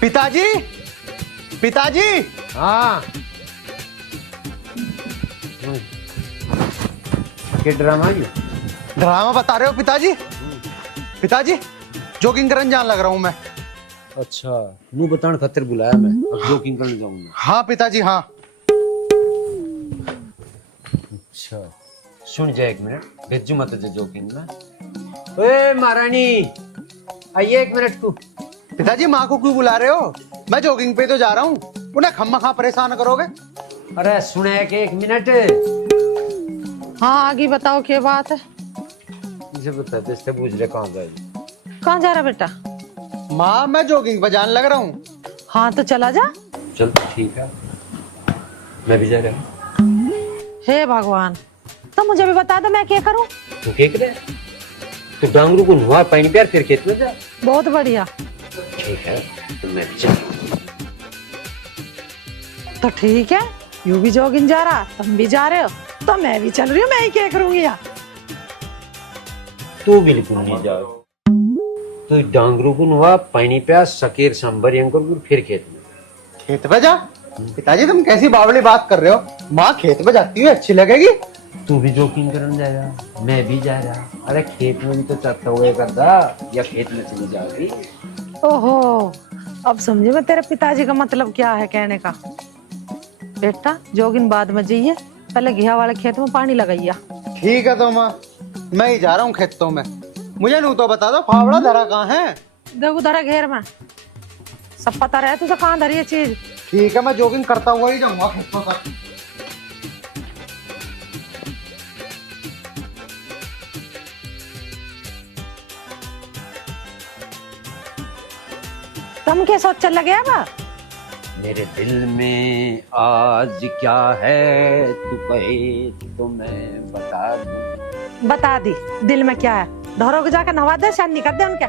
पिताजी, पिताजी। हाँ क्या ड्रामा जी? ड्रामा बता रहे हो पिताजी? पिताजी जॉगिंग करने जाने लग रहा हूँ मैं। अच्छा मुँह बताने खातिर बुलाया मैं, अब जॉगिंग करने जाऊंगा। हाँ पिताजी हाँ। अच्छा सुन जा एक मिनट, भेजू मत तुझे जॉगिंग में। ओए महारानी आइए एक मिनट तू। पिताजी माँ को क्यों बुला रहे हो? मैं जॉगिंग पे तो जा रहा हूँ, उन्हें खम्मा परेशान करोगे। अरे सुने के एक मिनट। हाँ आगे बताओ क्या बात है? मुझे बता दे, इससे पूछ रहे कहाँ गए? कहाँ जा रहा बेटा? माँ मैं जॉगिंग पे जाने लग रहा हूँ। हाँ तो चला जा। चल ठीक है, मैं भी जा रहा हूँ। हे भगवान, तो मुझे भी बता दो मैं क्या करूँ। तू क्या करे? तू डांगरू को नुआ पानी प्यार फिर खेत में जा। बहुत बढ़िया। ठीक है तो मैं भी जा रहा हूँ। तो ठीक है, यू भी जॉगिंग जा रहा, तुम भी जा रहे हो, तो मैं भी चल रही हूँ। मैं ही क्या करूँगी यार। तू बिल्कुल नहीं जा। तो डांगरू को नुआ पानी प्यार सकेर सांबर अंकुर गुर फिर खेत में। खेत पे जा? पिताजी तुम कैसी बावली बात कर रहे हो? माँ खेत पे जाती हुई अच्छी लगेगी। तू भी जॉगिंग करने जाएगा, मैं भी जा रहा। अरे खेत में भी तो चलता हुए करदा, या खेत में चली जाओगी? ओहो, अब समझे मैं तेरे पिताजी का मतलब क्या है कहने का। बेटा जॉगिंग बाद में जाइए, पहले घिया वाले खेत में पानी लगाइया। ठीक है तो माँ मैं ही जा रहा हूँ खेतों में। मुझे नू तो बता दो फावड़ा धरा कहाँ है? देखो धरा घेर में, सब पता रहे तुझे कहाँ धरी है चीज। ठीक है मैं जॉगिंग करता हुआ ही जाऊंगा खेतों तक। तुम क्या सोच चल लगे बा? मेरे दिल में आज क्या है तू कहे तो मैं बता दूं। बता दी दिल में क्या है। धोरो को जाकर नवा दे, शादी कर दे उनके।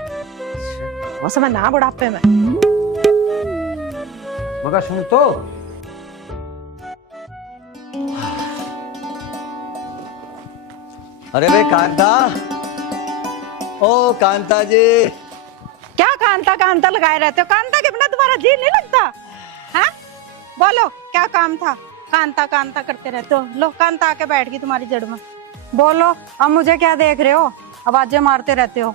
वो समय ना बुढ़ापे में। मगर सुन तो, अरे भाई कांता, ओ कांता जी। क्या कांता कांता लगाए रहते हो? कांता के बिना तुम्हारा जी नहीं लगता? हाँ बोलो क्या काम था? कांता कांता करते रहते हो। लो कांता आके बैठ गई तुम्हारी जड़ में। बोलो अब मुझे क्या देख रहे हो? आवाजें मारते रहते हो।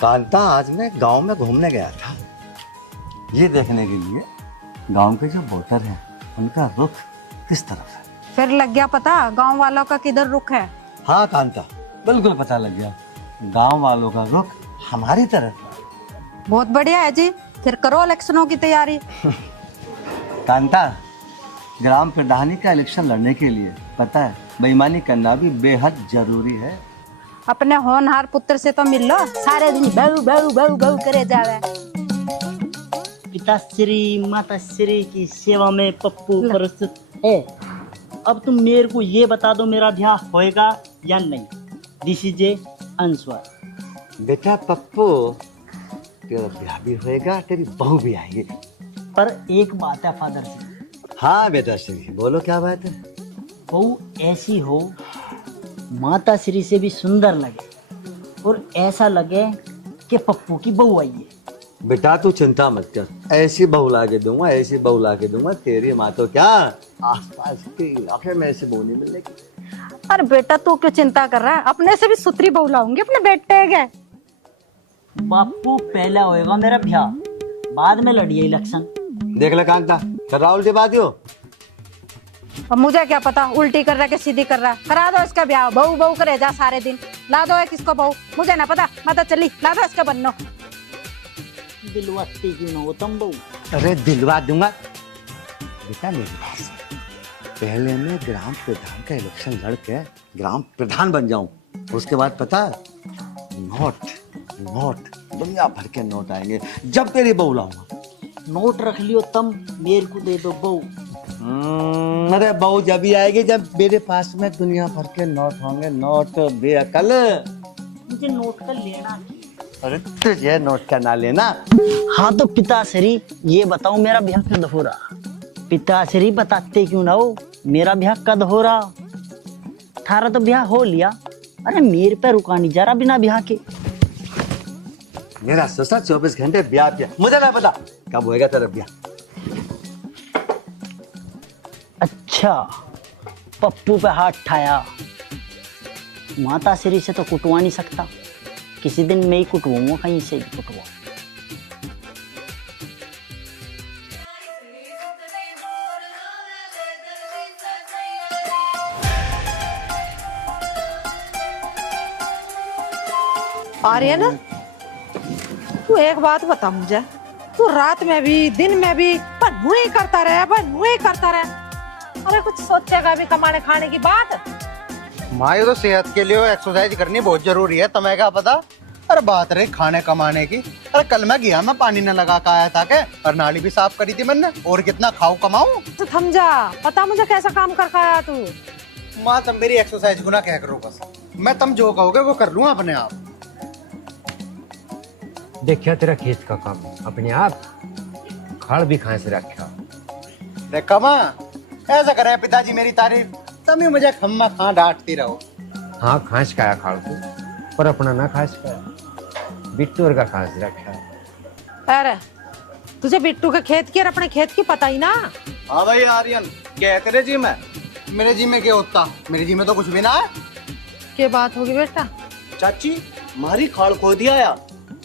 कांता आज मैं गांव में घूमने गया था, ये देखने के लिए गांव के जो वोटर हैं उनका रुख किस तरफ है। फिर लग गया पता गांव वालों का किधर रुख है? हाँ कांता बिल्कुल पता लग गया, गांव वालों का रुख हमारी तरफ है। बहुत बढ़िया है जी, फिर करो इलेक्शनों की तैयारी। कांता ग्राम प्रधानी का इलेक्शन लड़ने के लिए पता है बेईमानी करना भी बेहद जरूरी है। अपने होनहार पुत्र से तो मिल लो, सारे दिन बहु बहु बहु बहु करे जावे। पिताश्री माताश्री की सेवा में पप्पू प्रस्तुत है। अब तुम मेरे को ये बता दो मेरा ब्याह होएगा या नहीं। This is A answer. बेटा पप्पू तेरा ब्याह भी होएगा, तेरी बहू भी आएगी। पर एक बात है फादर जी। हाँ बेटा श्री बोलो क्या बात है। बहू ऐसी हो माता श्री से भी सुंदर लगे और ऐसा लगे कि पप्पू की बहू आई है। बेटा तू चिंता मत कर, ऐसी बहू ला के दूंगा, ऐसी बहू ला के दूंगा। तेरी माँ तो क्या आसपास के इलाके में ऐसी बहू नहीं मिलेगी। अरे बेटा तू क्यों चिंता कर रहा है? अपने से भी सुथरी बहू लाऊंगी अपने बेटे के। बापू पहला होएगा मेरा ब्याह, बाद में लड़िए इलेक्शन। देख ले कांता कर रहा उल्टी बात हो। अब मुझे क्या पता उल्टी कर रहा है कि सीधी कर रहा है। करा दो इसका ब्याह, बहू बहू करे जा सारे दिन। ला दो एक इसको बहू, मुझे ना पता, मैं तो चली। ला दो इसका बन्नो। दिलवाती क्यों ना हो तुम बहू? अरे दिलवा दूंगा बेटा मेरी बात सुन। पहले मैं ग्राम प्रधान का इलेक्शन लड़ के ग्राम प्रधान बन जाऊं, उसके बाद पता नोट नोट दुनिया भर के नोट आएंगे जब तेरी बहू लाऊंगा। नोट रख लियो तुम, मेरे को दे दो बहू। अरे बहू जब भी आएगी जब मेरे पास में दुनिया भर के नोट होंगे। नोट बेअकल। मुझे नोट का लेना। अरे तुझे नोट का ना लेना। हाँ तो पिताश्री ये बताओ मेरा ब्याह कद हो रहा? पिताश्री बताते क्यों ना हो मेरा ब्याह कद हो रहा? थारा तो ब्याह हो लिया, अरे मेरे पे रुका नहीं जा रहा बिना ब्याह के। मेरा ससुर 24 घंटे ब्याह किया, मुझे ना पता कब होएगा तेरा ब्याह। अच्छा, पप्पू पे हाथ ठाया। माता श्री से तो कुटवा नहीं सकता, किसी दिन मैं ही कुटवाऊंगा, कहीं से ही कुटवा। आर्यन, तू एक बात बता मुझे, तू रात में भी दिन में भी बनू ही करता रहे, बनू ही करता रहे। अरे कुछ सोचेगा भी कमाने खाने की बात। माँ ये तो सेहत के लिए एक्सरसाइज करनी बहुत जरूरी है, तुम्हें क्या पता। अरे बात रही खाने कमाने की, अरे कल मैं गया, मैं पानी न लगा के आया था के, और नाली भी साफ करी थी मैंने, और कितना खाऊं कमाऊं। तो थम जा, पता मुझे कैसा काम कर खाया तू। माँ तुम मेरी एक्सरसाइज गुना क्या करो, बस मैं तुम जो कहोगे वो कर लूँ अपने आप। देखिया तेरा खेत का काम अपने आप खाड़ भी खाए से रखा। देखा माँ, ऐसा करे पिताजी मेरी तारीफ, तभी मुझे खम्मा खा डांटती रहो। हाँ खांस खाया खाड़ को, पर अपना ना खास खाया, बिट्टू और का खास रखा। अरे तुझे बिट्टू के खेत की और अपने खेत की पता ही ना। हाँ भाई आर्यन, क्या है तेरे जी में? मेरे जी में क्या होता, मेरे जी में तो कुछ भी ना है। क्या बात होगी बेटा? चाची, मारी खाड़ खो दिया या,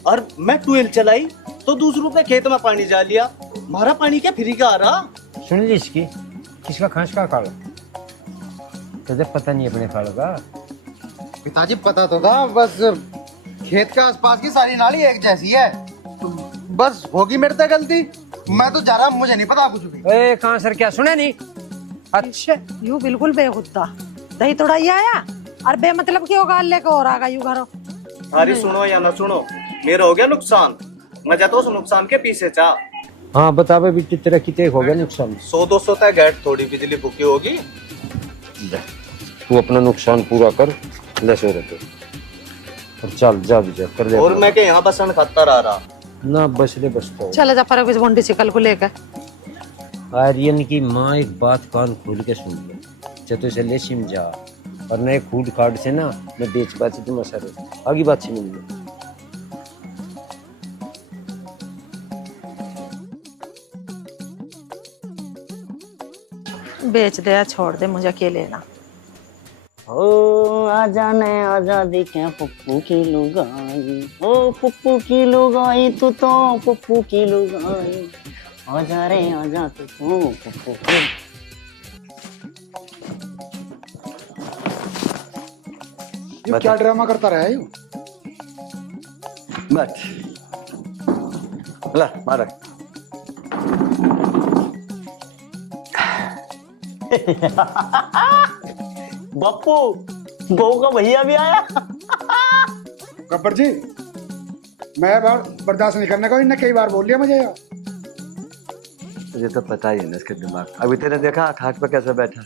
और मैं ट्यूबवेल चलाई तो दूसरों के खेत में पानी जा लिया। मारा पानी क्या फ्री का आ रहा। सुन ली इसकी, किसका खांस का खाड़, तुझे पता नहीं अपने खाड़ का। पिताजी पता तो था, बस खेत के आसपास की सारी नाली एक जैसी है, तो बस होगी मेरे से गलती। मैं तो जा रहा, मुझे नहीं पता कुछ भी। ए कहाँ सर, क्या सुना नहीं? अच्छा यू बिल्कुल बेहुद्दा दही तोड़ा ही आया और बेमतलब क्यों गाल लेके और आ गया यू घरों। अरे सुनो या ना सुनो, मेरा हो गया नुकसान, मैं जाता उस नुकसान के पीछे चा। हाँ बता बे बिट्टू, तेरा कितने हो गया नुकसान? 100-200 तक गैट, थोड़ी बिजली बुकी होगी। तू अपना नुकसान पूरा कर, ले सो रहे और चल जा भी जा कर ले। और मैं के यहाँ बसन खाता रहा ना बस ले बस तो। चले जा पर कुछ बंडी सिकल को लेकर। आर्यन की माँ एक बात कान खोल के सुन ले, चतु से ले सिम जा, और नए फूड कार्ड से ना मैं बेच बात से तुम असर आगे बात से मिल गया। बेच दे या छोड़ दे, मुझे क्या लेना। ओ आजा नए आजादी क्या पप्पू की लुगाई, ओ पप्पू की लुगाई तू तो पप्पू की लुगाई, आजा रे आजा तू तो पप्पू की। ये क्या ड्रामा करता रहा है यू? बैठ, ला मारा। बप्पू, बहू का भैया भी आया। गब्बर जी, मैं बर्दाश्त नहीं करने का, इन्हें कई बार बोल लिया मुझे यार। तुझे तो पता ही है ना इसके दिमाग, अभी तेने देखा खाट पे कैसे बैठा।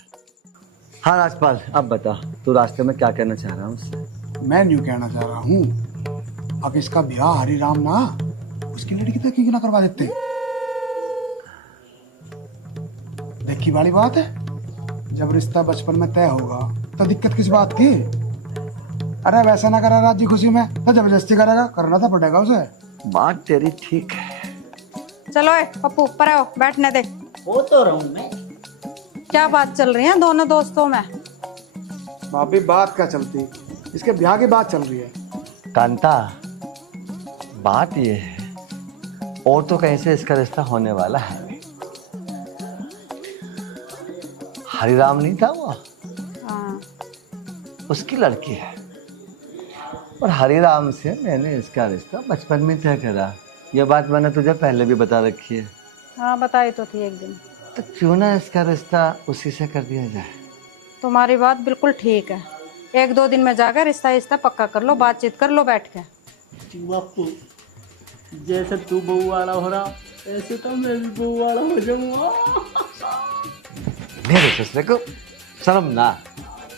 हाँ राजपाल, अब बता तू रास्ते में क्या कहना चाह रहा है उससे? मैं न्यू कहना चाह रहा हूँ, अब इसका ब्याह हरिराम ना उसकी लड़की तक क्यों ना करवा देते। देखी वाली बात है, जब रिश्ता बचपन में तय होगा तो दिक्कत किस बात की। अरे वैसा ना करा राजी खुशी में तो जबरदस्ती करेगा, करना तो पड़ेगा उसे। बात तेरी ठीक है। चलो ए पप्पू पर आओ, बैठने दे। वो तो रहूं मैं। क्या बात चल रही है दोनों दोस्तों में? भाभी बात क्या चलती, इसके ब्याह की बात चल रही है। कांता, बात ये है, और तो कहीं से इसका रिश्ता होने वाला है। हरिराम नहीं था वो, हाँ। उसकी लड़की है, और हरिराम से मैंने इसका रिश्ता बचपन में तय करा। ये बात मैंने तुझे पहले भी बता रखी है। हाँ बताई तो थी एक दिन। तो क्यों ना इसका रिश्ता उसी से कर दिया जाए। तुम्हारी बात बिल्कुल ठीक है, 1-2 दिन में जाकर रिश्ता पक्का कर लो, बातचीत कर लो बैठ के। बप्पू, जैसे तू बहू वाला हो रहा, ऐसे तो मैं भी बहू वाला हो जाऊंगा। मेरे ससुर को शर्म ना,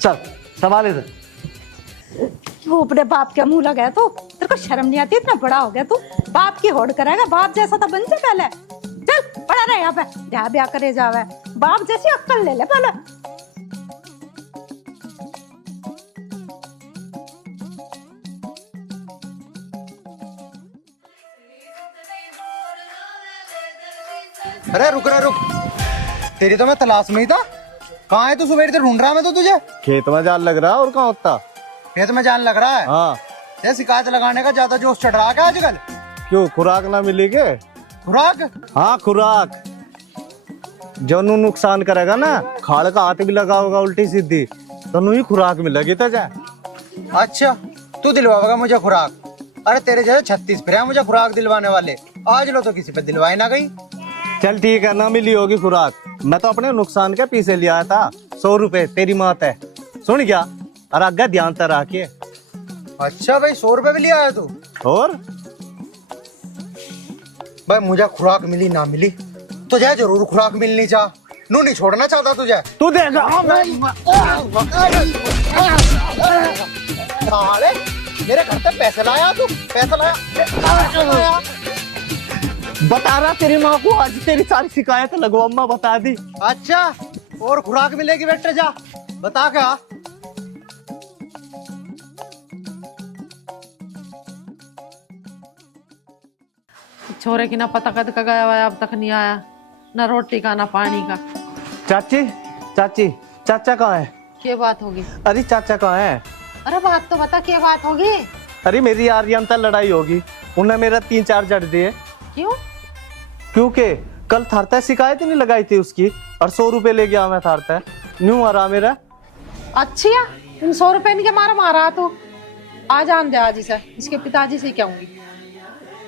चल संभाले इधर। तू अपने बाप के मुंह लगा तो तेरे को शर्म नहीं आती? इतना बड़ा हो गया तू, बाप की होड़ करेगा, बाप जैसा तो बन जा पहले। चल पड़ा रहे यहाँ पे, जहाँ ब्याह करे जावे, बाप जैसी अक्कल ले ले पहले। अरे रुक रे रुक, तेरी तो मैं तलाश में ही था। कहाँ है तू? सुबह से ढूंढ रहा मैं तो तुझे। खेत में जान लग रहा और कहाँ होता। खेत में जान लग रहा है? हाँ। ये शिकायत लगाने का ज्यादा जोश चढ़ रहा है क्या आजकल? क्यों, खुराक ना मिली के? खुराक? हाँ खुराक, जो नु नुकसान करेगा ना, खाल का हाथ भी लगा होगा उल्टी सीधी, तो नु ही खुराक मिलेगी तुझे। अच्छा, तू दिलवाएगा मुझे खुराक? अरे तेरे जैसे 36 फिर है मुझे खुराक दिलवाने वाले, आज लो तो किसी पे दिलवाई ना गई। चल ठीक है, ना मिली होगी खुराक, मैं तो अपने नुकसान के पीछे लिया था 100 रुपए, तेरी मात है। सुन गया और आगे ध्यान से रखिए। अच्छा भाई, 100 रुपए भी लिया है तू? और भाई मुझे खुराक मिली ना मिली, तुझे जरूर खुराक मिलनी चाह, नू नहीं छोड़ना चाहता तुझे। तू दे जा। साले, मेरे घर पे पैसे लाया तू? पैसा लाया? बता रहा तेरी माँ को, आज तेरी सारी शिकायत लगो अम्मा बता दी। अच्छा, और खुराक मिलेगी बेटे, जा बता क्या। छोरे की ना पता कद का गया हुआ है, अब तक नहीं आया, ना रोटी का ना पानी का। चाची चाची, चाचा कहाँ है? क्या बात होगी? अरे चाचा कहाँ है? अरे बात तो बता, क्या बात होगी? अरे मेरी आर्यन तक लड़ाई होगी, उन्हें मेरा 3-4 जड़ दिए। क्यों? क्योंकि कल थारता शिकायत ही नहीं लगाई थी उसकी, और 100 रुपए ले गया मैं थारता, न्यू मारा मेरा। अच्छा, तुम 100 रुपए के मारा मारा तू? आ जान दे आज इसे, इसके पिताजी से कहूंगी।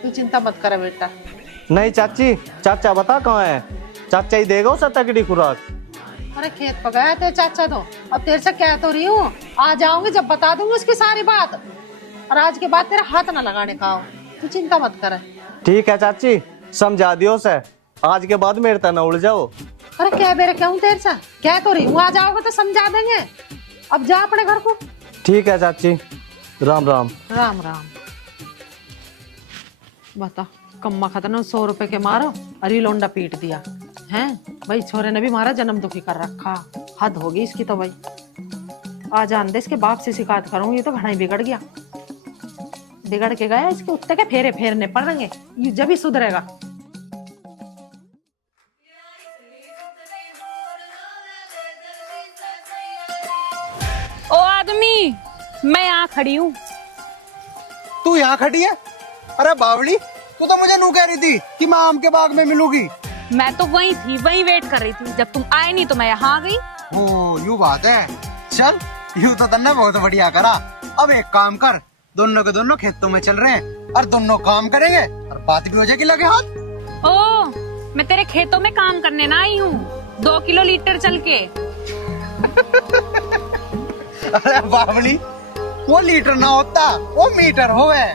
तू चिंता मत कर बेटा। नहीं चाची, चाचा बता कहाँ है? चाचा ही देगा उसे तगड़ी खुराक। अरे खेत पर गया थे चाचा तो, अब तेरे से कह तो रही हूँ, आ जाऊंगी जब बता दूंगी उसकी सारी बात, और आज के बाद तेरा हाथ ना लगाने का हो। तू चिंता मत कर। ठीक है चाची, समझा दियो उसे, आज के बाद मेरे तक न उड़ जाओ। अरे क्या बेरे कहूँ तेरे से, कह तो रही हूँ, आ जाओगे तो समझा देंगे। अब जा अपने घर को। ठीक है चाची, राम राम। राम राम। बता, कम्मा खतना 100 रुपए के मारो, अरे लोंडा पीट दिया हैं भाई। छोरे ने भी मारा जन्म दुखी कर रखा, हद होगी इसकी तो भाई। आ जान दे, इसके बाप से शिकायत करूंगी, तो घना ही बिगड़ गया। बिगड़ के गया, इसके उत्ते के फेरे फेरने पड़ेंगे, ये जब ही सुधरेगा। ओ आदमी, मैं यहाँ खड़ी हूँ। तू यहाँ खड़ी है? अरे बावली, तू तो मुझे नू कह रही थी कि मैं आम के बाग में मिलूंगी। मैं तो वहीं थी, वहीं वेट कर रही थी, जब तुम आए नहीं तो मैं यहाँ आ गई। ओ यूं बात है, चल यूं तो तन्ने बहुत बढ़िया करा। अब एक काम कर, दोनों के दोनों खेतों में चल रहे हैं और दोनों काम करेंगे और बात भी हो जाएगी लगे हाथ। ओ, मैं तेरे खेतों में काम करने ना आई हूँ, 2 किलो लीटर चल के। अरे बावली, वो लीटर ना होता, वो मीटर होवे।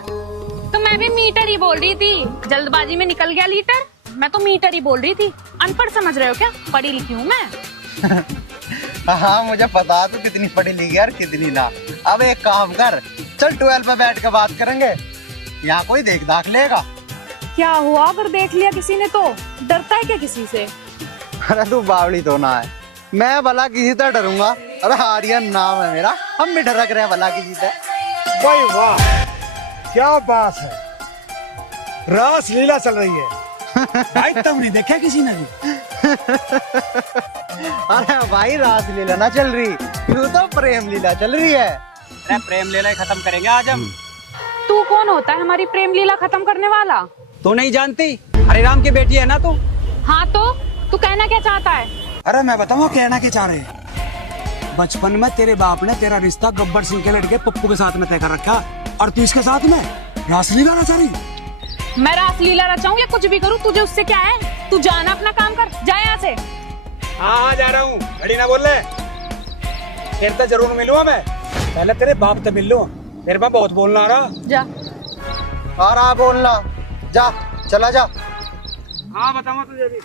तो मैं भी मीटर ही बोल रही थी, जल्दबाजी में निकल गया लीटर। मैं तो मीटर ही बोल रही थी। अनपढ़ समझ रहे हो क्या? पढ़ी लिखी हूँ मैं। हाँ मुझे पता तू कितनी पढ़ी लिखी है और कितनी ना। अब एक काम कर, चल 12 पे बैठ के बात करेंगे, यहाँ कोई देख दाख लेगा। क्या हुआ अगर देख लिया किसी ने तो? डरता है क्या किसी से? अरे तू बावली तो ना है, मैं भला किसी से डरूंगा? अरे आर्यन नाम है मेरा, हम भी डरक रहे हैं भला किसी से। भाई वाह, क्या बात है, रास लीला चल रही है। भाई तुम नहीं देखा किसी ने भी? अरे भाई रास लीला ना चल रही, यूं तो प्रेम लीला चल रही है। अरे प्रेम लीला खत्म करेंगे आज हम। तू कौन होता है हमारी प्रेम लीला खत्म करने वाला? तू नहीं जानती, हरे राम की बेटी है ना तू। हाँ तो तू कहना क्या चाहता है? अरे मैं बताऊँ कहना क्या चाह रहे। बचपन में तेरे बाप ने तेरा रिश्ता गब्बर सिंह के लड़के पप्पू के साथ में तय कर रखा, और तू इसके साथ में रासलीला रचा रही। मैं रासलीला रचाऊं या कुछ भी करूं, तुझे उससे क्या है? तू जाना अपना काम कर, जा यहाँ से। हाँ जा रहा हूँ, घड़ी ना बोल ले। फिर तो जरूर मिलूंगा मैं, पहले तेरे बाप से मिल लूं। मेरे पास बहुत बोलना आ रहा। जा। आ रहा बोलना, जा चला जा। हाँ बताऊंगा तुझे भी।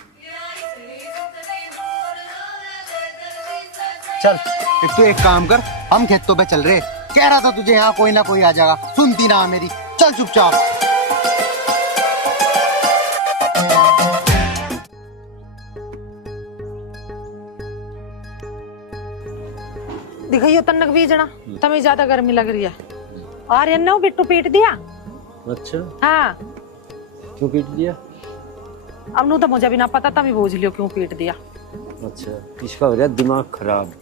चल तू एक काम कर, हम खेतों पे चल रहे, कह रहा था तुझे यहाँ कोई ना कोई आ जाएगा, सुनती ना मेरी, चल चुपचाप। दिखाइयो तन्नक बीजना, तमें ज्यादा गर्मी लग रही है। आर्यन ने बिट्टू पीट दिया। अच्छा, हाँ, क्यों पीट दिया? अब नू तो मुझे भी ना पता, तभी बूझ लियो क्यों पीट दिया। अच्छा, इसका हो गया दिमाग खराब।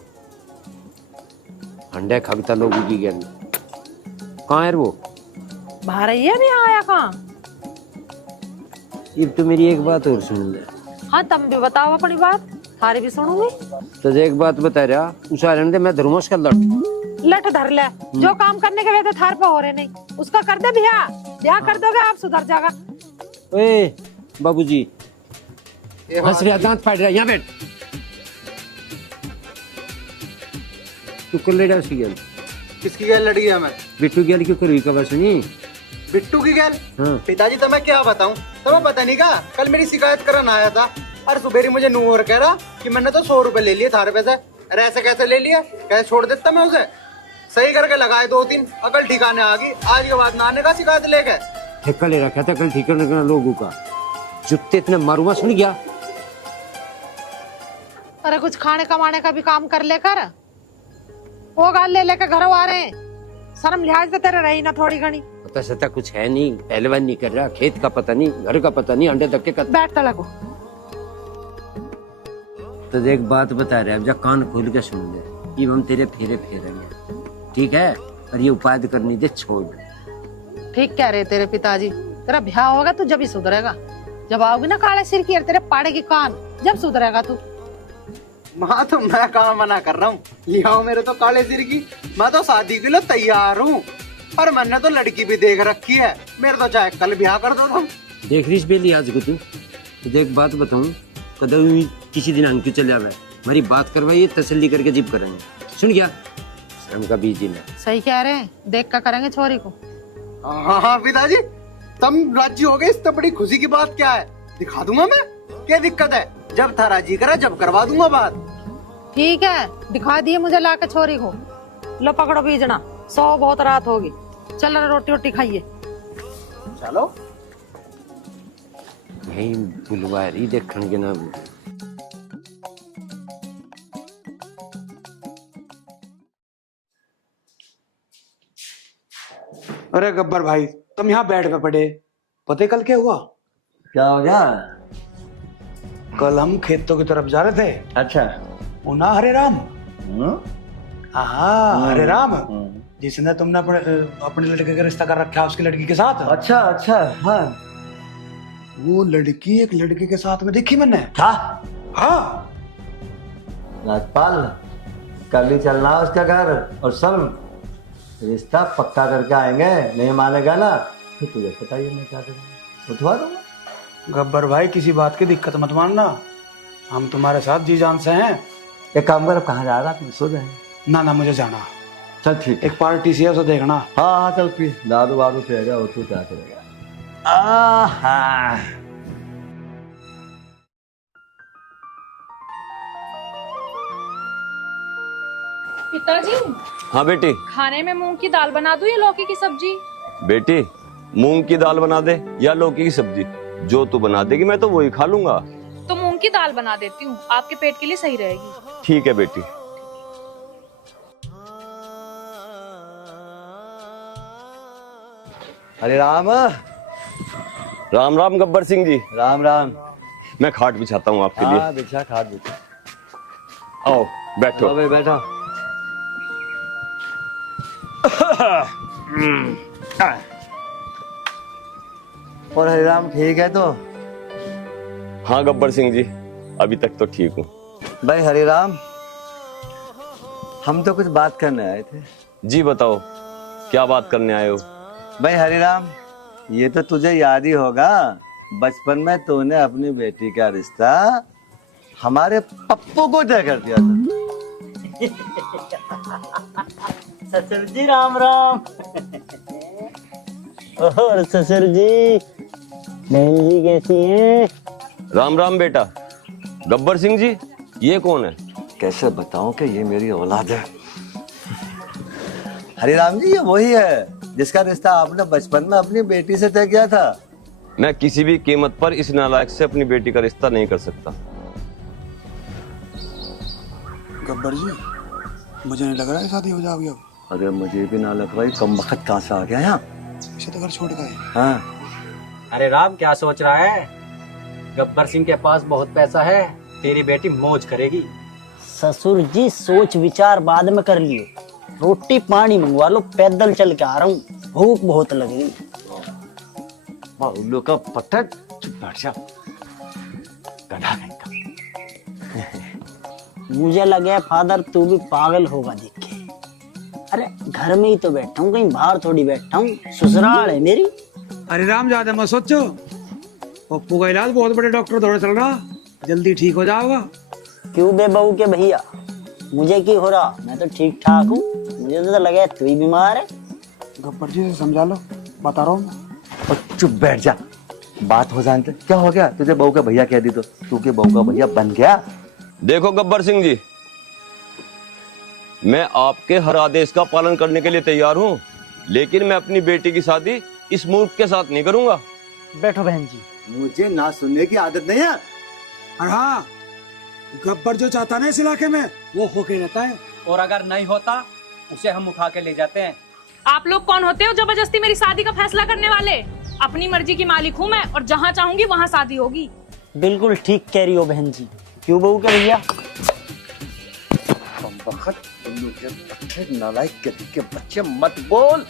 अंडे खगता लोगों की गैल। कहाँ है वो? बाहर ही है, भी आया कहाँ? ये तो मेरी एक बात और सुन ले। हाँ, तुम भी बताओ अपनी बात, थारी भी सुनूंगी। तो एक बात बता रहा, उस आयरन दे मैं धर्मोश का लट धर ले, जो काम करने के वे तो थार पे हो रहे नहीं, उसका कर दे ब्याह। ब्याह कर दोगे आप, सुधर जाएगा। ओए बाबूजी, हंस रहा, दांत फाड़ रहा, यहाँ बैठ। तू कर ले उसकी गैल। किसकी गैल लड़ी है? मैं बिट्टू गैल क्यों करी खबर सुनी? बिट्टू की गैल? हाँ। पिताजी तो मैं क्या बताऊं, तुम्हें पता नहीं का, कल मेरी शिकायत करने आया था और सुबेरी मुझे नू और कह रहा कि मैंने तो 100 रुपए ले लिए थारे पैसे। अरे ऐसे कैसे ले लिया? कैसे छोड़ देता मैं उसे? सही करके लगाए 2-3, अकल ठिकाने आ गई। आज के बाद ना आने का शिकायत लेके। ठेका ले रखा था, कल ठेका नहीं करना लोगों का। जुत्ते इतने मारूंगा, सुन गया? अरे कुछ खाने कमाने का भी काम कर लेकर, वो गाल ले लेकर घर आ रहे हैं। शर्म लिहाज तो तेरे रही ना थोड़ी घनी। पता सता कुछ है नहीं, पहलवान नहीं कर रहा, खेत का पता नहीं, घर का पता नहीं, अंडे धक्के का। बैठ लगो। तो एक बात बता रहे, अब जा कान खोल के सुन ले, ये हम तेरे फेरे फेरेंगे, ठीक है? और ये उपाय करनी दे छोड़। ठीक कह रहे तेरे पिताजी, तेरा ब्याह होगा तो जब ही सुधरेगा। जब आओगी ना काले सिर की और तेरे पाड़े की कान, जब सुधरेगा तू। माँ तो मैं कहाँ मना कर रहा हूँ, लिया मेरे तो काले सिर की। मैं तो शादी के लिए तैयार हूँ, और मैंने तो लड़की भी देख रखी है। मेरे तो चाहे कल ब्याह कर दो तुम। देख रही बेली आज को तू, तो एक बात बताऊं, कदम किसी दिन अंकित चले आवे, हमारी बात करवाइए, तसल्ली करके जिप करेंगे, सुन गया? शर्म का बीज ना। सही कह रहे हैं, देख कर करेंगे छोरी को। हाँ हाँ पिताजी, तुम राजी हो गए, इस तो बड़ी खुशी की बात क्या है? दिखा दूंगा मैं, क्या दिक्कत है? जब था राजी करा, जब करवा दूंगा बात। ठीक है, दिखा दिए मुझे लाके छोरी को। लो पकड़ो बीजना, 100 बहुत रात होगी। चल रोटी वोटी खाइए। चलो। यही बुलवारी देखने के नाम। अरे गब्बर भाई, तुम यहाँ बेड पे पड़े, पता कल क्या हुआ? क्या हो गया? कल हम खेतों की तरफ जा रहे थे। अच्छा। वो ना हरे राम, हाँ हरे राम, जिसने तुमने अपने लड़के का रिश्ता कर रखा है उसकी लड़की के साथ। अच्छा अच्छा, हाँ। वो लड़की एक लड़के के साथ में देखी मैंने। क्या? हाँ। राजपाल, कल ही चलना है उसका घर, और सब रिश्ता पक्का करके आएंगे। नहीं मानेगा ना तो तुझे पता ही है मैं क्या करूँगा, उठवा दूंगा। गब्बर भाई, किसी बात की दिक्कत मत मानना, हम तुम्हारे साथ जी जान से हैं। एक काम कर, कहाँ जा रहा? तुम सो जाए। ना ना, मुझे जाना। चल ठीक है। एक पार्टी सी है, उसे देखना। हाँ हाँ चल, पी दारू वारू पिएगा, और तू क्या करेगा? पिताजी, हाँ बेटी। खाने में मूंग की दाल बना दूं या लौकी की सब्जी? बेटी, मूंग की दाल बना दे या लौकी की सब्जी, जो तू बना देगी मैं तो वही खा लूंगा। तो मूंग की दाल बना देती हूँ, आपके पेट के लिए सही रहेगी। ठीक है बेटी। हरे राम। राम राम गब्बर सिंह जी। राम राम। मैं खाट बिछाता हूँ आपके लिए। हाँ बिछा, खाट बिछा। आओ बैठो। भाई बैठा। और हरिराम ठीक है तो? हाँ गब्बर सिंह जी, अभी तक तो ठीक हूँ। भाई हरिराम, हम तो कुछ बात करने आए थे। जी बताओ, क्या बात करने आए हो? भाई हरिराम, ये तो तुझे याद ही होगा, बचपन में तूने अपनी बेटी का रिश्ता हमारे पप्पू को तय कर दिया था। ससुर जी राम राम। और ससुर जी, बहन जी कैसी हैं? राम राम बेटा। गब्बर सिंह जी, ये कौन है? कैसे बताऊं कि ये मेरी औलाद है। हरिराम जी, ये वही है जिसका रिश्ता आपने बचपन में अपनी बेटी से तय किया था। मैं किसी भी कीमत पर इस नालायक से अपनी बेटी का रिश्ता नहीं कर सकता। गब्बर जी, मुझे नहीं लग रहा है शादी हो जाएगी अब। अरे मुझे भी ना लग रहा, कम वक्त कहाँ से आ गया यहाँ। इसे तो घर छोड़ गए। हाँ। अरे राम, क्या सोच रहा है? गब्बर सिंह के पास बहुत पैसा है, तेरी बेटी मौज करेगी। ससुर जी सोच विचार बाद में कर लियो, रोटी पानी मंगवा लो, पैदल चल के आ रहा हूँ, भूख बहुत लग रही। उल्लू का पत्थर, चुप बैठ जा, गधा कहीं का। मुझे लगे फादर तू भी पागल होगा देख के। अरे घर में ही तो बैठा हूँ, कहीं बाहर थोड़ी बैठा हूँ, ससुराल है मेरी। अरे राम, ज्यादा मत सोचो, पप्पू का इलाज बहुत बड़े डॉक्टर दौड़े चल रहा, जल्दी ठीक हो जाओगा। क्यों बे बहू के भैया, मुझे क्यों हो रहा, मैं तो ठीक ठाक हूँ। मुझे तो लगा तू ही बीमार है। गब्बर जी से समझा लो, बता रहा हूँ। और चुप बैठ जा, बात हो जानते। क्या हो गया, तुझे बहू का भैया कह दी तो तू के बहू का भैया बन गया। देखो गब्बर सिंह जी, मैं आपके हर आदेश का पालन करने के लिए तैयार हूँ, लेकिन मैं अपनी बेटी की शादी इस मूर्ख के साथ नहीं करूंगा। बैठो बहन जी। मुझे ना सुनने की आदत नहीं है। और हाँ, गब्बर जो चाहता ना इस इलाके में वो होके रहता है, और अगर नहीं होता उसे हम उठा के ले जाते हैं। आप लोग कौन होते हो जबरदस्ती मेरी शादी का फैसला करने वाले? अपनी मर्जी की मालिक हूँ मैं, और जहाँ चाहूंगी वहाँ शादी होगी। बिल्कुल ठीक कह रही हो बहन जी। क्यों बहू के भैया? उल्लू के पत्थर, नालायक गधी के बच्चे, मत बोल।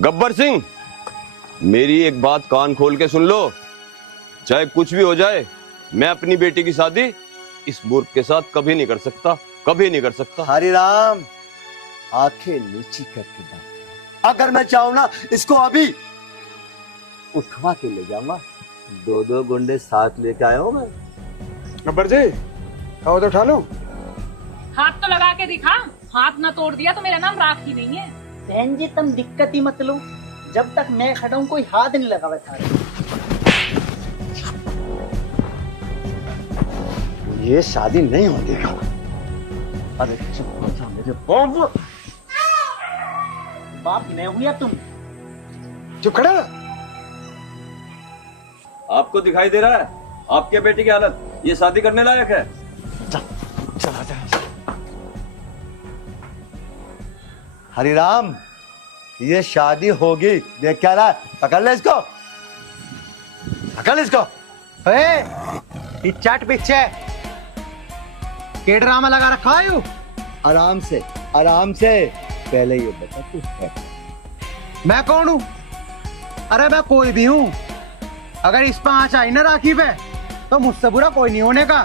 गब्बर सिंह, मेरी एक बात कान खोल के सुन लो, चाहे कुछ भी हो जाए, मैं अपनी बेटी की शादी इस मूर्ख के साथ कभी नहीं कर सकता, कभी नहीं कर सकता। हरि राम, आंखें नीची करके बात। अगर मैं चाहूं ना, इसको अभी उठवा के ले जाऊंगा। 2-2 गुंडे साथ लेके आया हूं मैं। गब्बर जी खाओ तो उठा लो। हाथ तो लगा के दिखा, हाथ ना तोड़ दिया तो मेरा नाम राखी नहीं है। बहन जी तुम दिक्कत ही मत लो, जब तक मैं खड़ा हूँ कोई हाथ नहीं लगा था। ये शादी नहीं हो देगा। अरे चुप हो जा मेरे बाप। बाप मैं हूँ या तुम? चुप खड़ा। आपको दिखाई दे रहा है आपके बेटे की हालत, ये शादी करने लायक है? चला जा। हरि राम, ये शादी होगी। देख क्या रहा, पकड़ ले इसको, पकड़ इसको। चाट पीछे के ड्रामा लगा रखा है यू? आराम से, आराम से। पहले ये बता तू है मैं कौन हूँ? अरे मैं कोई भी हूँ, अगर इस पे आँच आई ना राखी पे तो मुझसे बुरा कोई नहीं होने का।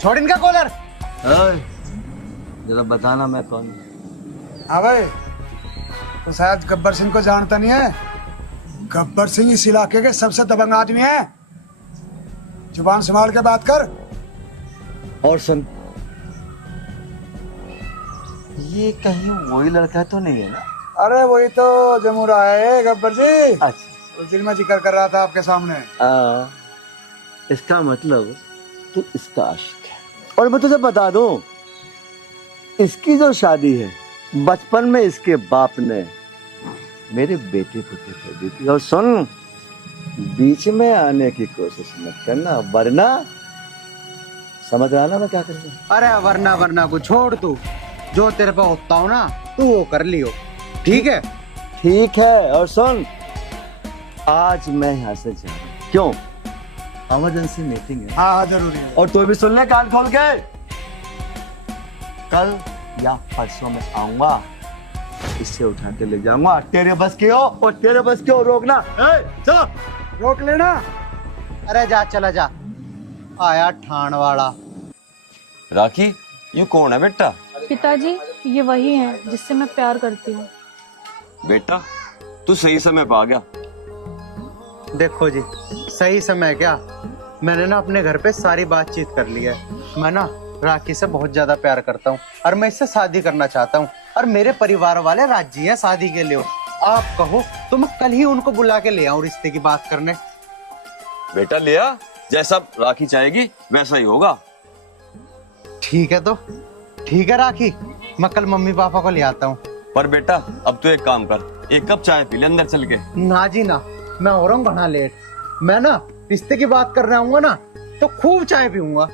छोड़ इनका कॉलर। जरा बताना मैं कौन हूँ। हाँ भाई, तो शायद गब्बर सिंह को जानता नहीं है। गब्बर सिंह इस इलाके के सबसे दबंग आदमी है। जुबान संभाल के बात कर। और सुन, ये कहीं वही लड़का तो नहीं है ना? अरे वही तो जमुरा है गब्बर जी। अच्छा, उस दिन मैं जिक्र कर रहा था आपके सामने। इसका मतलब तू इसका आशिक है। और मैं तुझे बता दूं, इसकी जो शादी है बचपन में इसके बाप ने मेरे बेटे को कर दी थी। और सुन, बीच में आने की कोशिश मत करना, वरना समझ रहा ना मैं क्या करूँगा। अरे वरना वरना को छोड़, तू जो तेरे पे होता हो ना तू वो कर लियो, ठीक है? ठीक है। और सुन, आज मैं यहाँ से जा रहा हूँ। क्यों? इमरजेंसी मीटिंग है। हाँ जरूरी है। और तू भी सुन ले कान खोल के, कल या परसों में आऊंगा, इससे उठा के ले जाऊंगा। तेरे बस की हो, और तेरे बस की हो रोकना। चल रोक लेना। अरे जा, चला जा। आया ठाण वाला। राखी, ये कौन है बेटा? पिताजी, ये वही है जिससे मैं प्यार करती हूँ। बेटा तू सही समय पे आ गया। देखो जी, सही समय क्या, मैंने ना अपने घर पे सारी बातचीत कर ली है। मैं ना राखी से बहुत ज्यादा प्यार करता हूँ और मैं इससे शादी करना चाहता हूँ, और मेरे परिवार वाले राजी हैं शादी के लिए। आप कहो तो मैं कल ही उनको बुला के ले आऊं रिश्ते की बात करने। बेटा लिया, जैसा राखी चाहेगी वैसा ही होगा। ठीक है, तो ठीक है राखी, मैं कल मम्मी पापा को ले आता हूँ। पर बेटा अब तो एक काम कर, एक कप चाय पी ले अंदर चल के। ना जी ना, मैं हो रहा हूँ घना लेट। मैं ना रिश्ते की बात कर रहा हूँ ना तो खूब चाय पीऊंगा।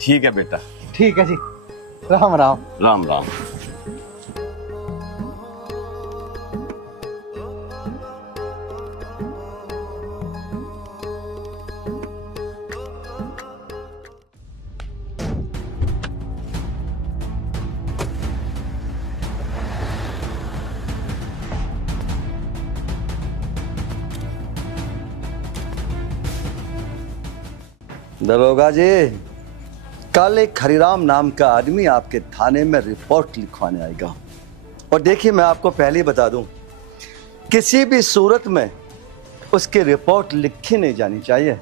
ठीक है बेटा। ठीक है जी, राम राम। राम राम। दरोगा जी, कल एक हरिराम नाम का आदमी आपके थाने में रिपोर्ट लिखवाने आएगा। और देखिए, मैं आपको पहले ही बता दूं, किसी भी सूरत में उसकी रिपोर्ट लिखी नहीं जानी चाहिए।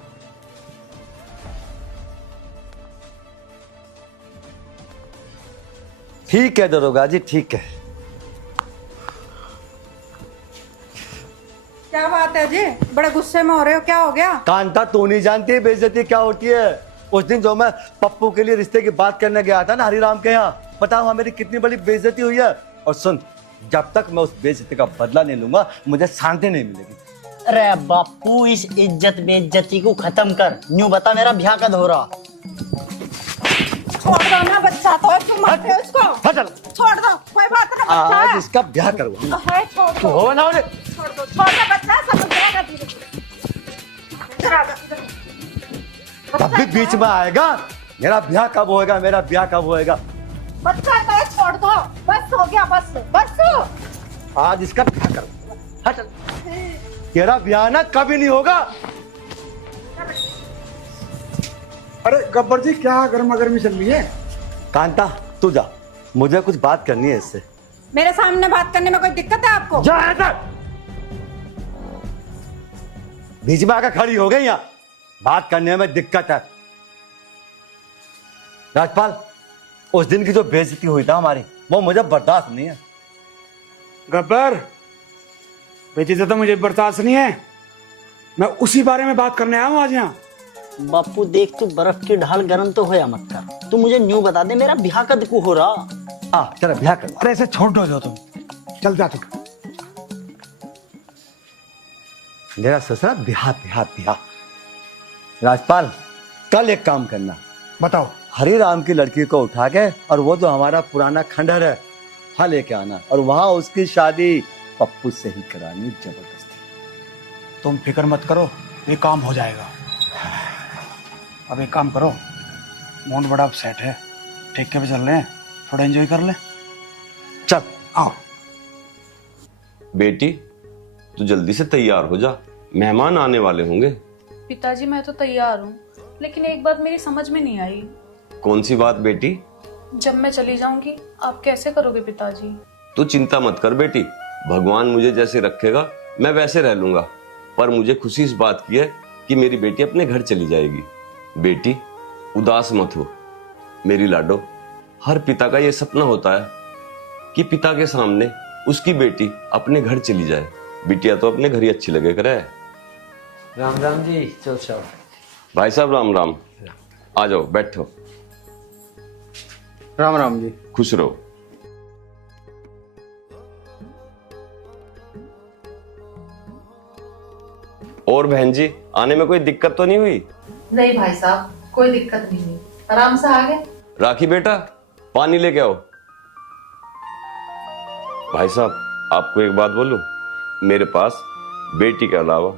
ठीक है दरोगा जी, ठीक है। क्या बात है जी, बड़े गुस्से में हो रहे हो, क्या हो गया? कांता, तू नहीं जानती बेइज्जती क्या होती है। उस दिन जो मैं पप्पू के लिए रिश्ते की बात करने गया था ना हरिराम के यहाँ, पता वहां मेरी कितनी बड़ी बेइज्जती हुई है। और सुन, जब तक मैं उस बेइज्जती का बदला नहीं लूंगा मुझे शांति नहीं मिलेगी। अरे बापू, इस इज्जत बेइज्जती को खत्म कर। न्यू बता, मेरा ब्याह कब हो रहा? छोड़ दो ना बच्चा, तो तुम मारते हो उसको। चल, छोड़ दो, कोई बात नहीं, बच्चा आज है। इसका ब्याह करवा। है, छोड़ तू दो, हो ना हो छोड़ दो, छोड़ दो बच्चा, समझ जाएगा धीरे धीरे। इधर आ जा, इधर। तब भी बीच में आएगा, मेरा ब्याह कब होएगा, मेरा ब्याह कब होएगा। बच्चा है, छोड़ दो, बस हो गया, बस बस। आज इसका ब्याह करवा। चल, तेरा ब्याह ना कभी नहीं होगा। अरे गब्बर जी, क्या गर्मा गर्मी चल रही है? कांता, तू जा, मुझे कुछ बात करनी है इससे। मेरे सामने बात करने में कोई दिक्कत है आपको? जा इधर। बीच में आकर खड़ी हो गई यहाँ, बात करने में दिक्कत है। राजपाल, उस दिन की जो बेइज्जती हुई था हमारी, वो मुझे बर्दाश्त नहीं है। गब्बर, बेइज्जती तो मुझे बर्दाश्त नहीं है। मैं उसी बारे में बात करने आया हूँ आज यहाँ। बापू देख, तू बर्फ की ढाल गर्म तो होया मत कर। तू मुझे न्यू बता दे, मेरा ब्याह कब को हो रहा? तेरा ब्याह कर। अरे ऐसे छोड़ दो तुम, चल जा तू। मेरा ससुरा ब्याह ब्याह ब्याह। राजपाल, कल एक काम करना, बताओ। हरिराम की लड़की को उठा के और वो जो हमारा पुराना खंडहर है वहां लेके आना, और वहां उसकी शादी पप्पू से ही करानी जबरदस्ती। तुम फिक्र मत करो, ये काम हो जाएगा। अब एक काम करो, मोहन बड़ा अपसेट है, ठेके पे चल रहे हैं, थोड़ा एंजॉय कर ले। चल आओ। बेटी, तू जल्दी से तैयार हो जा, मेहमान आने वाले होंगे। पिताजी मैं तो तैयार हूँ, लेकिन एक बात मेरी समझ में नहीं आई। कौन सी बात बेटी? जब मैं चली जाऊंगी आप कैसे करोगे पिताजी? तू चिंता मत कर बेटी, भगवान मुझे जैसे रखेगा मैं वैसे रह लूंगा। पर मुझे खुशी इस बात की है कि मेरी बेटी अपने घर चली जाएगी। बेटी, उदास मत हो मेरी लाडो। हर पिता का ये सपना होता है कि पिता के सामने उसकी बेटी अपने घर चली जाए। बिटिया तो अपने घर ही अच्छी लगे करे। राम राम जी, चल चल। भाई साहब राम राम, आ जाओ बैठो। राम राम जी। खुश रहो। और बहन जी, आने में कोई दिक्कत तो नहीं हुई? नहीं भाई साहब, कोई दिक्कत नहीं हुई, आराम से आ गए। राखी बेटा, पानी लेके आओ। भाई साहब, आपको एक बात बोलूं, मेरे पास बेटी के अलावा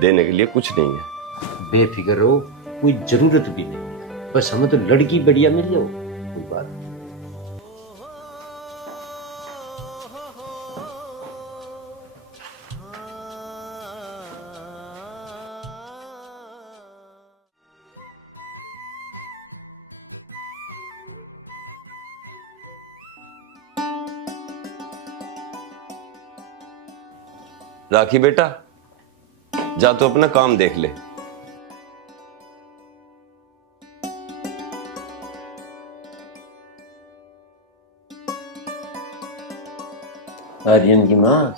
देने के लिए कुछ नहीं है। बेफिक्र रहो, कोई जरूरत भी नहीं, बस हमें तो लड़की बढ़िया मिल जाओ, कोई बात नहीं। राखी बेटा, जा तो अपना काम देख ले। आर्यन की माँ,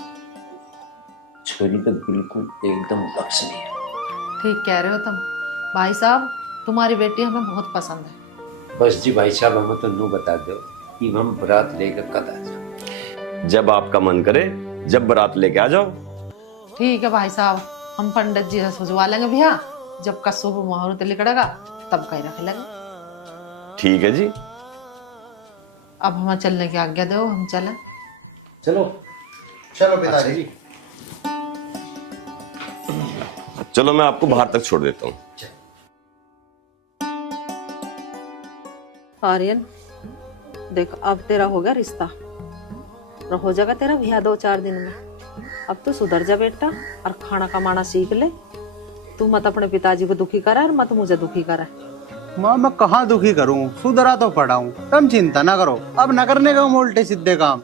छोरी तो बिल्कुल एकदम लक्ष्मी है। ठीक कह रहे हो तुम भाई साहब, तुम्हारी बेटी हमें बहुत पसंद है। बस जी भाई साहब, हमें तो नू बता दो कि हम बारात लेकर कब आ जाओ। जब आपका मन करे, जब बारात लेके आ जाओ। ठीक है भाई साहब, हम पंडित जी से सजवा लेंगे भैया, जब का शुभ मुहूर्त निकलेगा तब कहीं रख लेंगे। ठीक है जी। अब हमें चलने की आज्ञा दो, हम चलें। चलो चलो पिताजी। चलो मैं आपको बाहर तक छोड़ देता हूँ। आर्यन देख, अब तेरा हो गया रिश्ता, और हो जाएगा तेरा भैया 2-4 दिन में। अब तो सुधर जा बेटा और खाना कमाना सीख ले। तू मत अपने पिताजी को दुखी करा और मत मुझे दुखी करा। माँ मैं कहाँ दुखी करूँ, सुधरा तो पड़ा हूँ, तुम चिंता ना करो, अब न करने का उल्टे सीधे काम।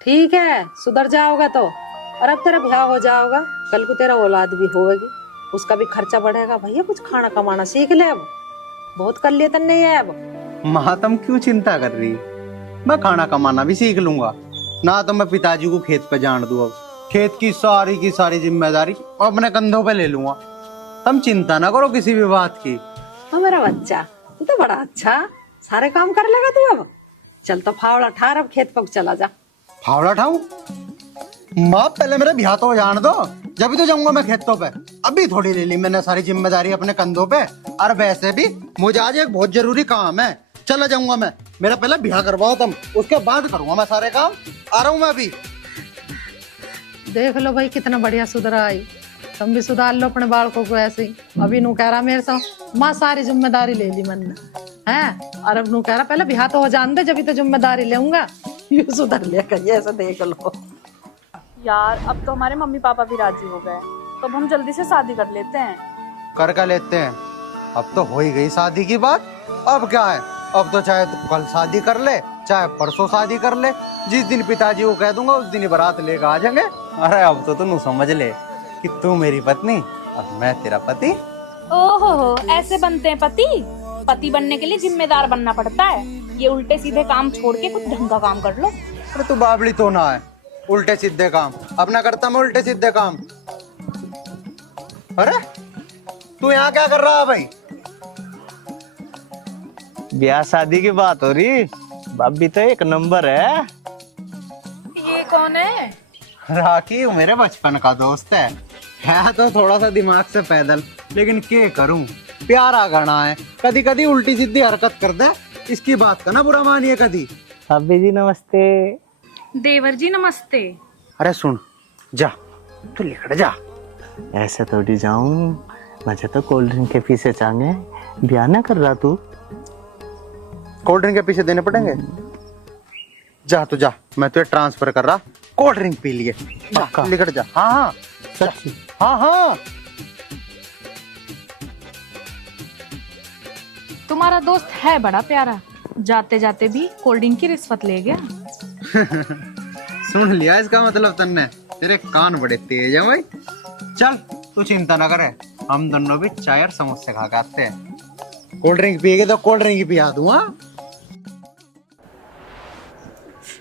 ठीक है, सुधर जाओगा तो। और अब तेरा ब्याह हो जाओगा, कल को तेरा औलाद भी होगी, उसका भी खर्चा बढ़ेगा। भैया कुछ खाना कमाना सीख ले, अब बहुत कर लिया तन्ने है। अब माँ तुम क्यों चिंता कर रही, मैं खाना कमाना भी सीख लूंगा ना। तो मैं पिताजी को खेत पे जान दूँ, अब खेत की सारी जिम्मेदारी अपने कंधों पे ले लूंगा। तुम चिंता ना करो किसी भी बात की। तो मेरा बच्चा, तू तो बड़ा अच्छा सारे काम कर लेगा तू। अब चल तो फावड़ा ठार, अब खेत पर चला जा। फावड़ा ठाऊं? माँ पहले मेरे ब्याह तो जान दो, जब भी तो जाऊंगा मैं खेतों पे। अभी थोड़ी ले ली मैंने सारी जिम्मेदारी अपने कंधों पे। और वैसे भी मुझे आज एक बहुत जरूरी काम है, चला जाऊंगा मैं। मेरा पहले ब्याह करवाओ तुम, उसके बाद करूंगा मैं सारे काम। आ रहा हूँ मैं अभी। देख लो भाई कितना बढ़िया सुधरा आई। तुम भी सुधार लो अपने बालकों को ऐसे ही। अभी नू कह रहा मेरे से माँ सारी जिम्मेदारी ले ली मैंने है, और अब नू कह रहा पहले ब्याह तो हो जान दे, जब तो जिम्मेदारी लेऊंगा। ये सुधर लिया करिए, ऐसा देख लो। यार अब तो हमारे मम्मी पापा भी राजी हो गए, तो अब हम जल्दी से शादी कर लेते हैं। कर लेते हैं, अब तो हो ही गई शादी की बात। अब क्या है, अब तो चाहे तो कल शादी कर ले, चाहे परसों शादी कर ले। जिस दिन पिताजी को कह दूंगा उस दिन ही बारात लेकर आ जाएंगे। अरे अब तो तू समझ ले कि तू मेरी पत्नी और मैं तेरा पति। ओहो, ऐसे बनते हैं पति? पति बनने के लिए जिम्मेदार बनना पड़ता है। ये उल्टे सीधे काम छोड़ के कुछ ढंग का काम कर लो। अरे तू बाबली तो ना है, उल्टे सीधे काम अपना करता मैं उल्टे सीधे काम। अरे तू यहाँ क्या कर रहा है भाई? ब्याह शादी की बात हो रही, भाभी तो एक नंबर है। ये कौन है? राखी मेरे बचपन का दोस्त है तो थोड़ा सा दिमाग से पैदल, लेकिन क्या करूं, प्यारा गाना है। कदी कदी उल्टी सीधी हरकत कर दे, इसकी बात का ना बुरा मानिए कदी। भाभी जी नमस्ते। देवर जी नमस्ते। अरे सुन, जा तू लिखड़ जा। ऐसे थोड़ी जाऊं, मुझे तो कोल्ड ड्रिंक के पीछे चांगे। ब्याह ना कर रहा तू? कोल्ड ड्रिंक के पीछे देने पड़ेंगे? जा तू जा, मैं तुझे ट्रांसफर कर रहा, कोल्ड ड्रिंक पी लिए। लिखड़ जा। हाँ सच्ची, हाँ। तुम्हारा दोस्त है बड़ा प्यारा, जाते जाते भी कोल्ड ड्रिंक की रिश्वत ले गया। सुन लिया इसका मतलब तन्ने, तेरे कान बड़े तेज हैं भाई। चल तू चिंता ना करे, हम दोनों भी चाय और समोसे खा के आते हैं। कोल्ड ड्रिंक पिएगे तो कोल्ड ड्रिंक ही पिया दूंगा।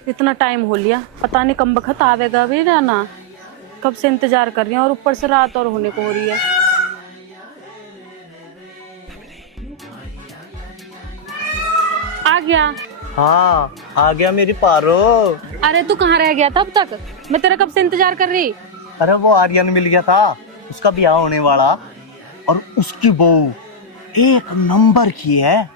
इतना टाइम हो लिया, पता नहीं कब वक्त आवेगा भी ना। कब से इंतजार कर रही हूँ, और ऊपर से रात और होने को हो रही है। आ गया? हाँ आ गया मेरी पारो। अरे तू कहाँ रह गया था अब तक? मैं तेरा कब से इंतजार कर रही। अरे वो आर्यन मिल गया था, उसका ब्याह होने वाला, और उसकी बहू एक नंबर की है।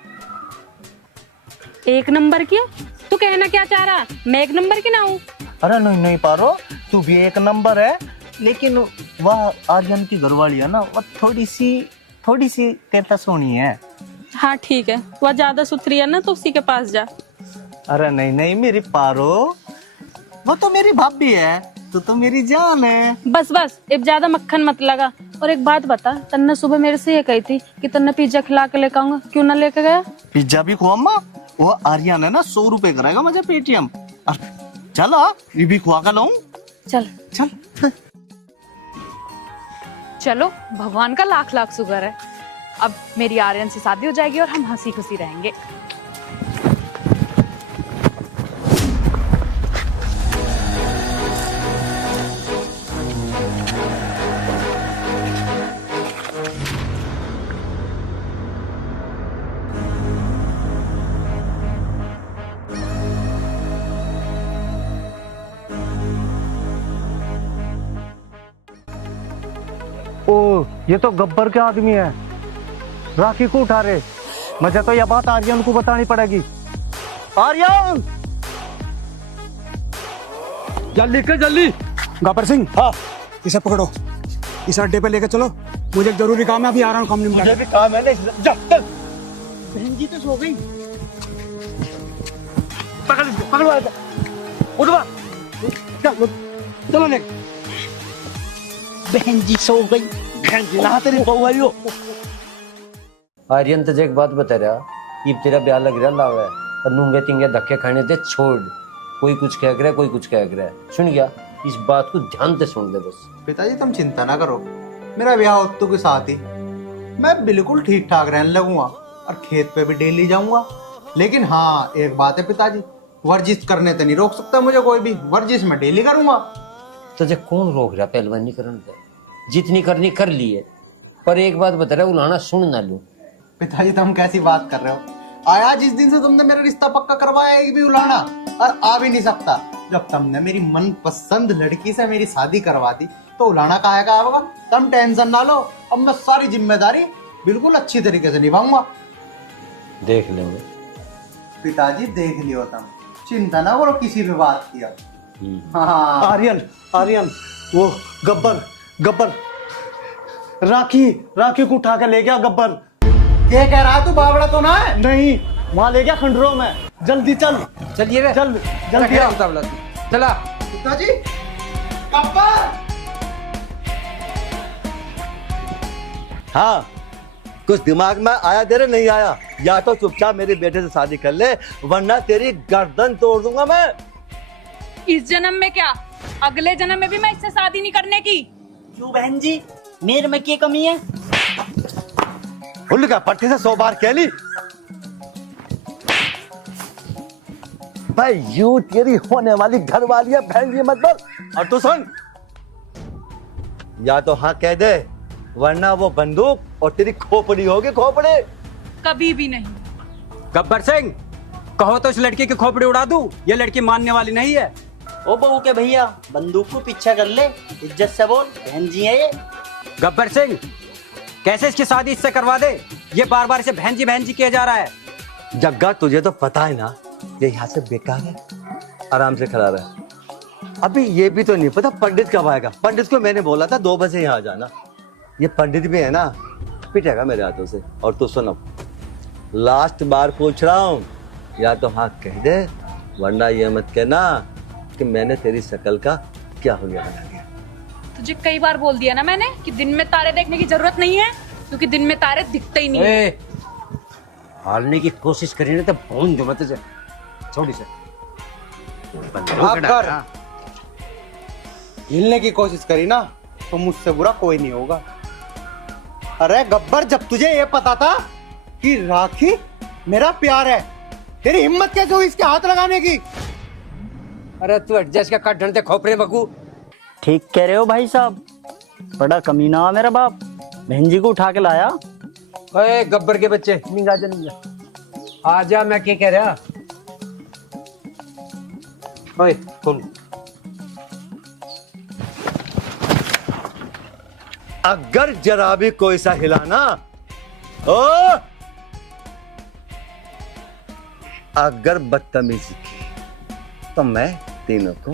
एक नंबर की? तू कहना क्या चाह रहा, मैं एक नंबर की ना हूँ? अरे नहीं पारो, तू भी एक नंबर है, लेकिन वह आर्यन की घरवाली है ना, वो थोड़ी सी तेता सोनी है। हाँ ठीक है, वह ज्यादा सुथरी है ना, तो उसी के पास जा। अरे नहीं मेरी पारो, वो तो मेरी भाभी है, तू तो मेरी जान है। बस अब ज्यादा मक्खन मत लगा। और एक बात बता, तन्ने सुबह मेरे से ये कही थी कि तन्ने पिज्जा खिला के लेकर आऊंगा, क्यों ना लेके गया? पिज्जा भी खुआ अम्मा, वो आर्यन है ना 100 रुपए कराएगा मुझे पेटीएम। चलो ये भी खुआ कर लाऊं। चल चल चलो, भगवान का लाख लाख शुक्र है, अब मेरी आर्यन से शादी हो जाएगी और हम हंसी खुशी रहेंगे। ओ ये तो गब्बर के आदमी है, राखी को उठा रहे। मुझे तो यह बात आर्यन को बतानी पड़ेगी। आर्यन जल्दी कर जल्दी। गब्बर सिंह, हाँ इसे पकड़ो, इस अड्डे पे लेके चलो, मुझे एक जरूरी काम है, अभी आ रहा हूँ। काम निपटा। मुझे भी काम है ना, जा चल। बहन जी तो सो गई, पकड़वा उठवा, चलो ले। बहन जी सो गई। बहन जी ना तेरी बहू आई हो। आर्यन तुझे एक बात बता रहा, ये तेरा ब्याह लग रहा लावा है और नूंगे तिंगे धक्के खाने दे छोड़। कोई कुछ कह रहा है, कोई कुछ कह रहा है, सुन गया? इस बात को ध्यान से सुन दे बस। पिताजी तुम चिंता ना करो, मेरा ब्याह उत्तू के साथ ही मैं बिल्कुल ठीक ठाक रहने लगूंगा और खेत पे भी डेली जाऊंगा। लेकिन हाँ एक बात है पिताजी, वर्जिश करने तो नहीं रोक सकता मुझे कोई भी, वर्जिश मैं डेली करूंगा। तुझे कौन रोक रहा पहलवानी करने से? जितनी करनी कर ली है, पर एक बात बता रहा, उलाना सुन ना लूं। पिताजी तुम कैसी बात कर रहे हो? आया जिस दिन से तुमने मेरा रिश्ता पक्का करवाया एक भी उलाना और आ भी नहीं सकता। जब तुमने मेरी मनपसंद लड़की से मेरी शादी करवा दी तो उलाना काहे का आएगा? तुम टेंशन ना लो, अब मैं सारी जिम्मेदारी बिल्कुल अच्छी तरीके से निभाऊंगा। देख लेंगे पिताजी, देख लियो तुम, चिंता ना करो किसी भी बात की। हाँ आर्यन आर्यन, वो गब्बर राखी को उठा के ले गया गब्बर। क्या कह रहा है तू? बावड़ा तो ना है? नहीं, वहां ले गया खंडरों में। जल्दी चल, चलिए रे, चल जल्दी आ। चला। पिताजी गब्बर। हाँ, कुछ दिमाग में आया तेरे? नहीं आया? या तो चुपचाप मेरे बेटे से शादी कर ले, वरना तेरी गर्दन तोड़ दूंगा मैं। इस जन्म में क्या, अगले जन्म में भी मैं इससे शादी नहीं करने की। क्यों बहन जी, मेरे में क्या कमी है? उल्लू का पट्टी से 100 बार कह ली। भाई यू तेरी होने वाली घर वाली है, बहन जी मत बोल। और तू सुन, या तो हाँ कह दे, वरना वो बंदूक और तेरी खोपड़ी होगी, खोपड़ी। कभी भी नहीं। गब्बर सिंह, कहो तो इस लड़की की खोपड़ी उड़ा दूं, ये लड़की मानने वाली नहीं है। ओ बहू के भैया, बंदूक को पीछा कर ले, इज्जत से बोल, बहन जी है ये। गब्बर सिंह, कैसे इसकी शादी इससे करवा दे? ये बार बार इसे बहन जी किया जा रहा है। जग्गा तुझे तो पता है ना, ये यहाँ से बेकार है, आराम से खड़ा रहे। अभी ये भी तो नहीं पता पंडित कब आएगा। पंडित को मैंने बोला था 2 बजे यहाँ जाना। ये पंडित भी है ना, पिटेगा मेरे हाथों से। और तू सुन, अब लास्ट बार पूछ रहा हूँ, या तो हाँ कह दे, वरना ये मत कहना कि मैंने तेरी शकल का क्या हो गया बना दिया। तुझे कई बार बोल दिया ना मैंने कि दिन में तारे देखने की जरूरत नहीं है, क्योंकि दिन में तारे दिखते ही नहीं है। हारने की कोशिश करी ना तो भून दो मत, छोड़ी से अगर हिलने की कोशिश करी ना तो मुझसे बुरा कोई नहीं होगा। अरे गब्बर, जब तुझे ये पता था कि राखी मेरा प्यार है, तेरी हिम्मत कैसे हुई इसके हाथ लगाने की? अरे तू हट जा, इसका काट ढंडे खोपरे बकू। ठीक कह रहे हो भाई साहब, बड़ा कमीना है मेरा बाप, बहन जी को उठा के लाया। ओए गब्बर के बच्चे, निंगा जा निंगा, आजा। मैं क्या कह रहा? ओए खोल। अगर जरा भी कोई सा हिलाना, ओ अगर बदतमीजी की तो मैं तीनों को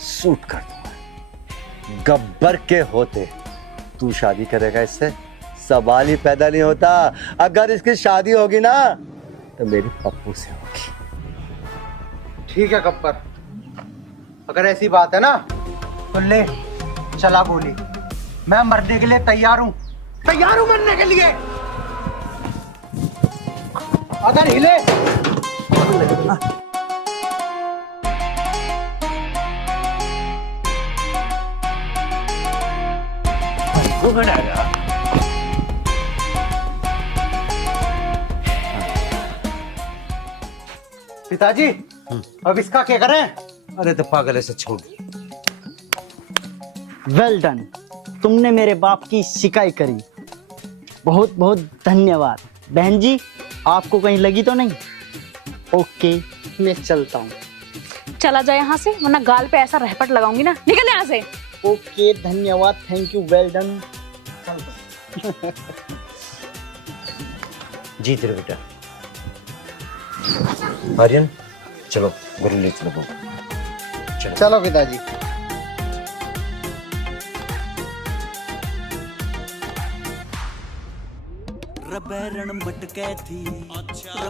सूट कर दूंगा। गब्बर के होते तू शादी करेगा इससे? सवाल ही पैदा नहीं होता। अगर इसकी शादी होगी ना तो मेरी पप्पू से होगी। ठीक है गब्बर, अगर ऐसी बात है ना तो ले चला गोली। मैं मरने के लिए तैयार हूं, मरने के लिए। अगर हिले वो बना रहा। पिताजी अब इसका क्या करें? अरे तो पागल ऐसे छोड़। वेल डन, तुमने मेरे बाप की शिकायत करी, बहुत बहुत धन्यवाद। बहन जी, आपको कहीं लगी तो नहीं? ओके, मैं चलता हूँ। चला जाए यहाँ से, वरना गाल पे ऐसा रहपट लगाऊंगी ना। निकल यहाँ से। ओके, धन्यवाद, थैंक यू, वेल डन। जीत रहे बेटा। आर्यन चलो घर ले चलो। चलो पिताजी। रबैरण मटकै थी, अच्छा।